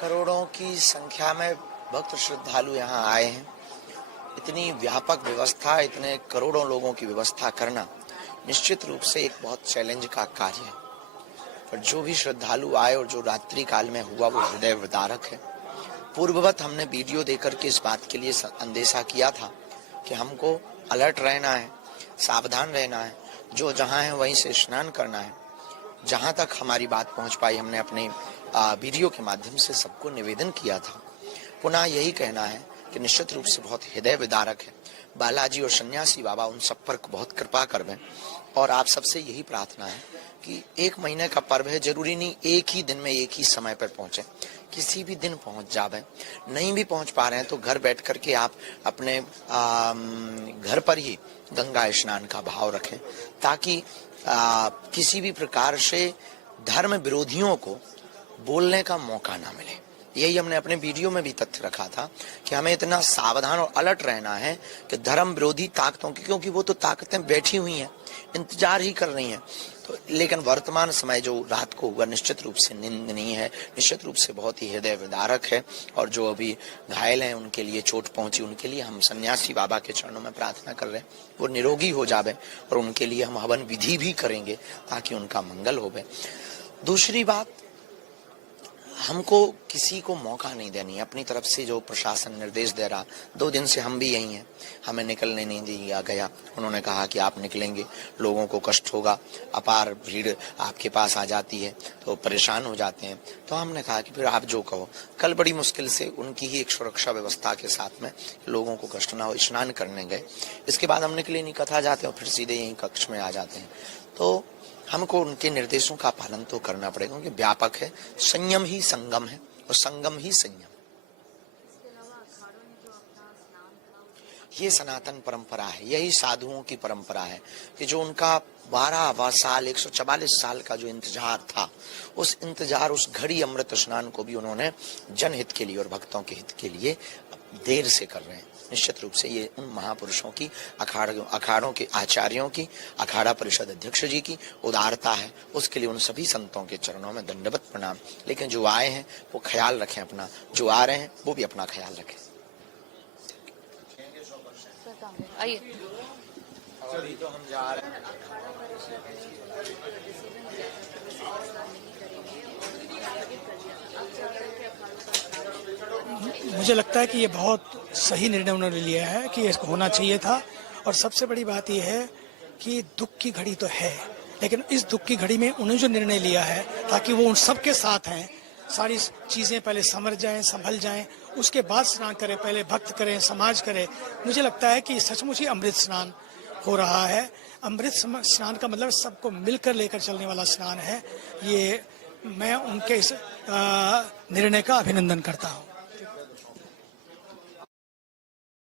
करोड़ों की संख्या में भक्त श्रद्धालु यहाँ आए हैं। इतनी व्यापक व्यवस्था, इतने करोड़ों लोगों की व्यवस्था करना निश्चित रूप से एक बहुत चैलेंज का कार्य है। पर जो भी श्रद्धालु आए और जो रात्रि काल में हुआ वो हृदय विदारक है। पूर्ववत हमने वीडियो देकर के इस बात के लिए अंदेशा किया था कि हमको अलर्ट रहना है, सावधान रहना है, जो जहाँ है वहीं से स्नान करना है। जहाँ तक हमारी बात पहुँच पाई हमने अपने वीडियो के माध्यम से सबको निवेदन किया था। पुनः यही कहना है कि निश्चित रूप से बहुत हृदय विदारक है। बालाजी और सन्यासी बाबा उन सब पर बहुत कृपा करवें और आप सबसे यही प्रार्थना है कि एक महीने का पर्व है, जरूरी नहीं एक ही दिन में एक ही समय पर पहुंचे, किसी भी दिन पहुंच जावे। नहीं भी पहुंच पा रहे हैं तो घर बैठ करके आप अपने घर पर ही गंगा स्नान का भाव रखें, ताकि किसी भी प्रकार से धर्म विरोधियों को बोलने का मौका ना मिले। यही हमने अपने वीडियो में भी तथ्य रखा था कि हमें इतना सावधान और अलर्ट रहना है कि धर्म विरोधी ताकतों की, क्योंकि वो तो ताकतें बैठी हुई हैं, इंतजार ही कर रही हैं। तो लेकिन वर्तमान समय जो रात को हुआ निश्चित रूप से निंदनीय है, निश्चित रूप से बहुत ही हृदय विदारक है। और जो अभी घायल हैं उनके लिए, चोट पहुंची उनके लिए हम सन्यासी बाबा के चरणों में प्रार्थना कर रहे हैं वो निरोगी हो जावे, और उनके लिए हम हवन विधि भी करेंगे ताकि उनका मंगल होवे। दूसरी बात, हमको किसी को मौका नहीं देनी है। अपनी तरफ से जो प्रशासन निर्देश दे रहा, 2 दिन से हम भी यही हैं, हमें निकलने नहीं दिया गया। उन्होंने कहा कि आप निकलेंगे लोगों को कष्ट होगा, अपार भीड़ आपके पास आ जाती है तो परेशान हो जाते हैं। तो हमने कहा कि फिर आप जो कहो। कल बड़ी मुश्किल से उनकी ही एक सुरक्षा व्यवस्था के साथ में लोगों को कष्ट ना हो स्नान करने गए। इसके बाद हम निकले नहीं, कथा जाते हैं और फिर सीधे यहीं कक्ष में आ जाते हैं। तो हमको उनके निर्देशों का पालन तो करना पड़ेगा, क्योंकि व्यापक है। संयम ही संगम है और संगम ही संयम। ये सनातन परंपरा है, यही साधुओं की परंपरा है कि जो उनका 12वां साल 144 साल का जो इंतजार था, उस इंतजार, उस घड़ी अमृत स्नान को भी उन्होंने जनहित के लिए और भक्तों के हित के लिए देर से कर रहे हैं। निश्चित रूप से ये उन महापुरुषों की, अखाड़ों के आचार्यों की, अखाड़ा परिषद अध्यक्ष जी की उदारता है। उसके लिए उन सभी संतों के चरणों में दंडवत प्रणाम। लेकिन जो आए हैं वो ख्याल रखें अपना, जो आ रहे हैं वो भी अपना ख्याल रखें। आइए, अभी तो हम जा रहे हैं। मुझे लगता है कि ये बहुत सही निर्णय उन्होंने लिया है कि इसको होना चाहिए था। और सबसे बड़ी बात यह है कि दुख की घड़ी तो है, लेकिन इस दुख की घड़ी में उन्होंने जो निर्णय लिया है ताकि वो उन सबके साथ हैं, सारी चीज़ें पहले समझ जाएं, संभल जाएं, उसके बाद स्नान करें, पहले भक्त करें, समाज करें। मुझे लगता है कि सचमुच ही अमृत स्नान हो रहा है। अमृत स्नान का मतलब सबको मिलकर लेकर चलने वाला स्नान है। ये मैं उनके इस निर्णय का अभिनंदन करता हूँ।